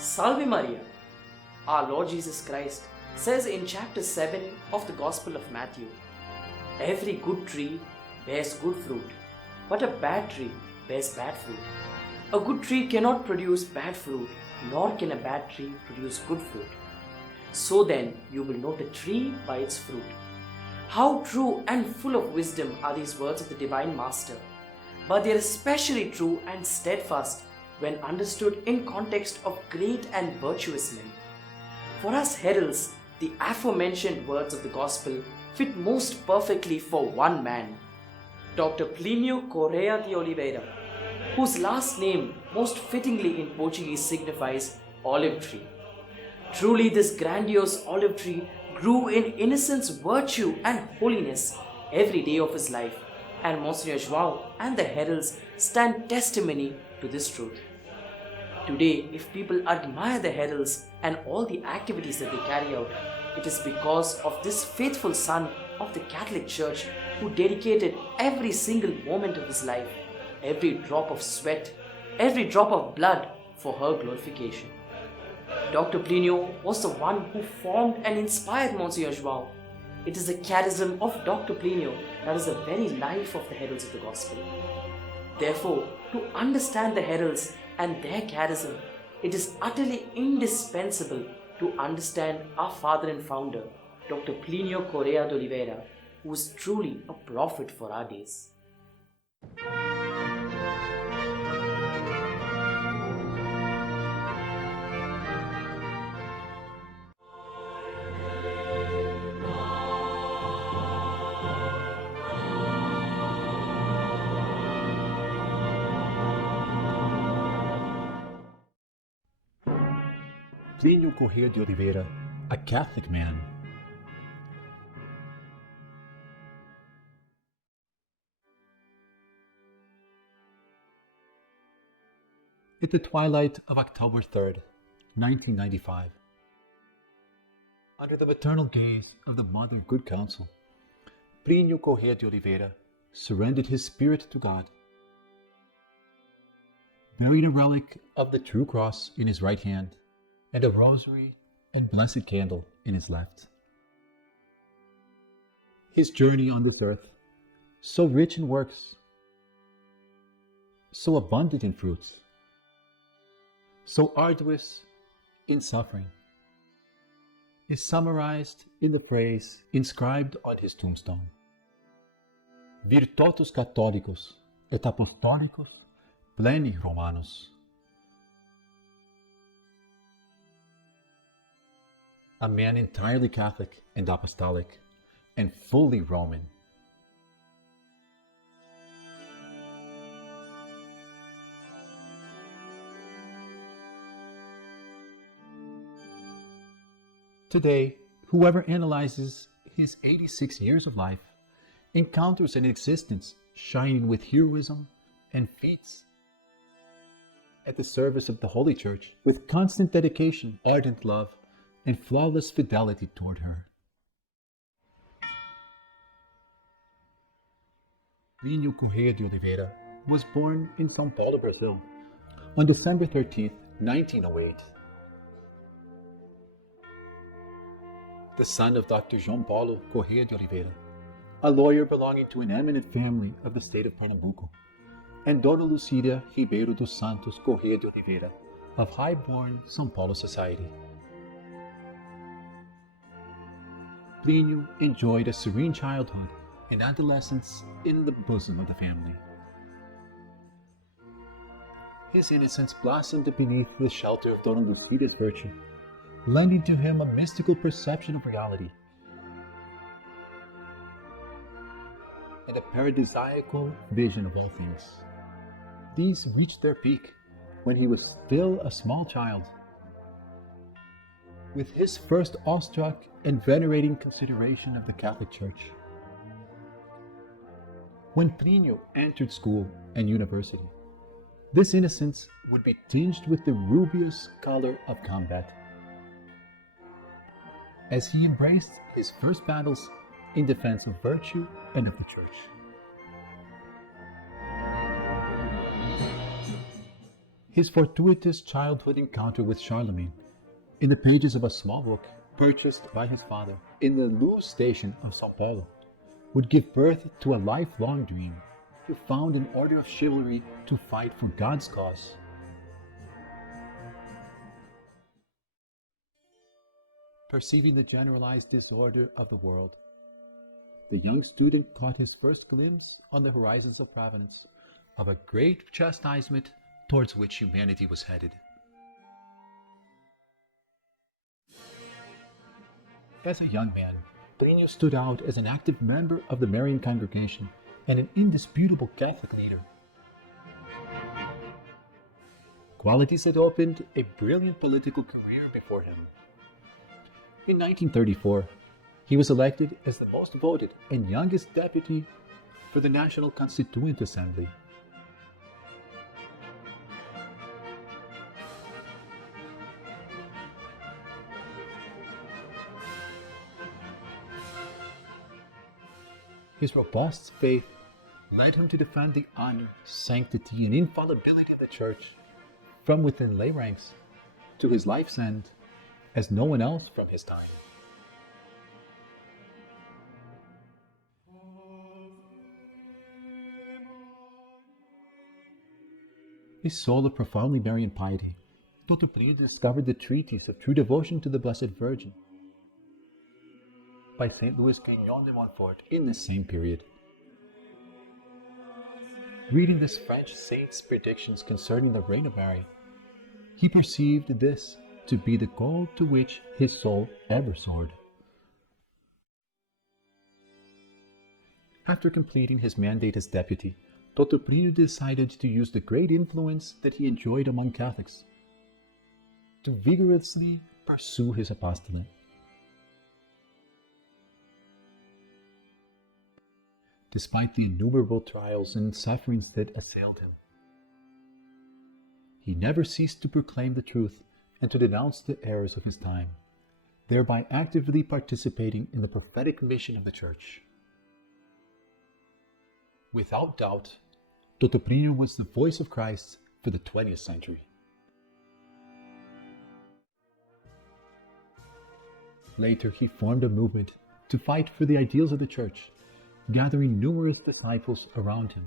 Salve Maria! Our Lord Jesus Christ says in chapter 7 of the Gospel of Matthew, every good tree bears good fruit, but a bad tree bears bad fruit. A good tree cannot produce bad fruit, nor can a bad tree produce good fruit. So then you will know the tree by its fruit. How true and full of wisdom are these words of the Divine Master, but they are especially true and steadfast when understood in context of great and virtuous men. For us heralds, the aforementioned words of the Gospel fit most perfectly for one man, Dr. Plinio Corrêa de Oliveira, whose last name most fittingly in Portuguese signifies olive tree. Truly this grandiose olive tree grew in innocence, virtue and holiness every day of his life, and Monsignor João and the heralds stand testimony to this truth. Today, if people admire the heralds and all the activities that they carry out, it is because of this faithful son of the Catholic Church who dedicated every single moment of his life, every drop of sweat, every drop of blood for her glorification. Dr. Plinio was the one who formed and inspired Monsignor João. It is the charism of Dr. Plinio that is the very life of the heralds of the Gospel. Therefore, to understand the heralds and their charism, it is utterly indispensable to understand our father and founder, Dr. Plinio Corrêa de Oliveira, who is truly a prophet for our days. Plinio Corrêa de Oliveira, a Catholic man. At the twilight of October 3rd, 1995, under the maternal gaze of the Mother of Good Counsel, Plinio Corrêa de Oliveira surrendered his spirit to God, bearing a relic of the true cross in his right hand, and a rosary and blessed candle in his left. His journey on this earth, so rich in works, so abundant in fruits, so arduous in suffering, is summarized in the phrase inscribed on his tombstone: Virtutos Catholicos et Apostolicos pleni Romanos. A man entirely Catholic and Apostolic, and fully Roman. Today, whoever analyzes his 86 years of life encounters an existence shining with heroism and feats at the service of the Holy Church, with constant dedication, ardent love, and flawless fidelity toward her. Plinio Corrêa de Oliveira was born in São Paulo, Brazil, on December 13th, 1908. The son of Dr. João Paulo Corrêa de Oliveira, a lawyer belonging to an eminent family of the state of Pernambuco, and Dona Lucília Ribeiro dos Santos Corrêa de Oliveira, of high-born São Paulo society. Plinio enjoyed a serene childhood and adolescence in the bosom of the family. His innocence blossomed beneath the shelter of Dona Lucília's virtue, lending to him a mystical perception of reality and a paradisiacal vision of all things. These reached their peak when he was still a small child, with his first awestruck and venerating consideration of the Catholic Church. When Plinio entered school and university, this innocence would be tinged with the rubious color of combat, as he embraced his first battles in defense of virtue and of the Church. his fortuitous childhood encounter with Charlemagne, in the pages of a small book purchased by his father in the Luz station of São Paulo, would give birth to a lifelong dream to found an order of chivalry to fight for God's cause. Perceiving the generalized disorder of the world, the young student caught his first glimpse on the horizons of providence of a great chastisement towards which humanity was headed. As a young man, Plinio stood out as an active member of the Marian congregation and an indisputable Catholic leader. Qualities that opened a brilliant political career before him. In 1934, he was elected as the most voted and youngest deputy for the National Constituent Assembly. His robust faith led him to defend the honor, sanctity, and infallibility of the Church from within lay ranks to his life's end as no one else from his time. His soul of profoundly Marian piety, Dr. Plinio discovered the treatise of true devotion to the Blessed Virgin by St. Louis Grignon de Montfort in the same period. Reading this French saint's predictions concerning the reign of Mary, he perceived this to be the goal to which his soul ever soared. After completing his mandate as deputy, Dr. Plinio decided to use the great influence that he enjoyed among Catholics to vigorously pursue his apostolate. Despite the innumerable trials and sufferings that assailed him, he never ceased to proclaim the truth and to denounce the errors of his time, thereby actively participating in the prophetic mission of the Church. Without doubt, Dr. Plinio was the voice of Christ for the 20th century. Later, he formed a movement to fight for the ideals of the Church, gathering numerous disciples around him,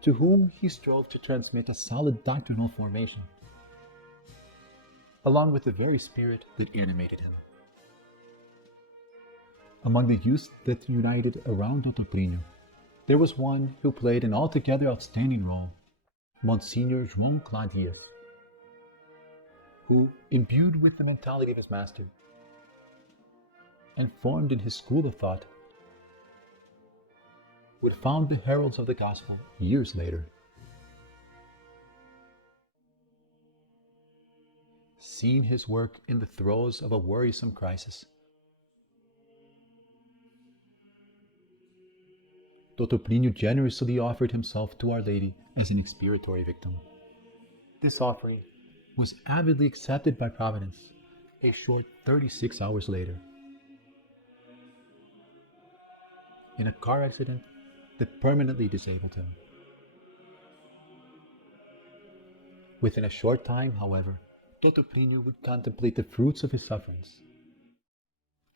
to whom he strove to transmit a solid doctrinal formation, along with the very spirit that animated him. Among the youths that united around Dr. Plinio, there was one who played an altogether outstanding role, Monsignor João Claudius, who, imbued with the mentality of his master, and formed in his school of thought, would found the Heralds of the Gospel years later. Seeing his work in the throes of a worrisome crisis, Dr. Plinio generously offered himself to Our Lady as an expiatory victim. This offering was avidly accepted by Providence a short 36 hours later, in a car accident that permanently disabled him. Within a short time, however, Dr. Plinio would contemplate the fruits of his sufferings,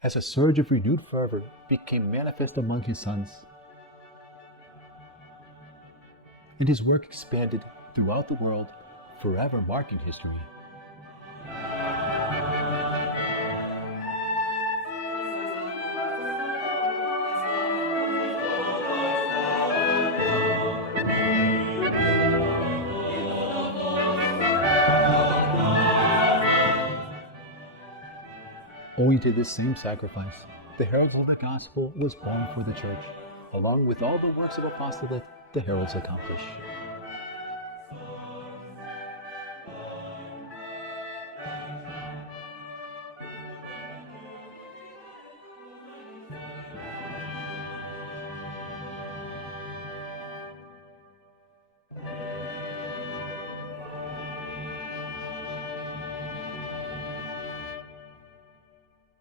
as a surge of renewed fervor became manifest among his sons, and his work expanded throughout the world, forever marking history. Owing to this same sacrifice, the Heralds of the Gospel was born for the Church, along with all the works of apostolate the Heralds accomplish.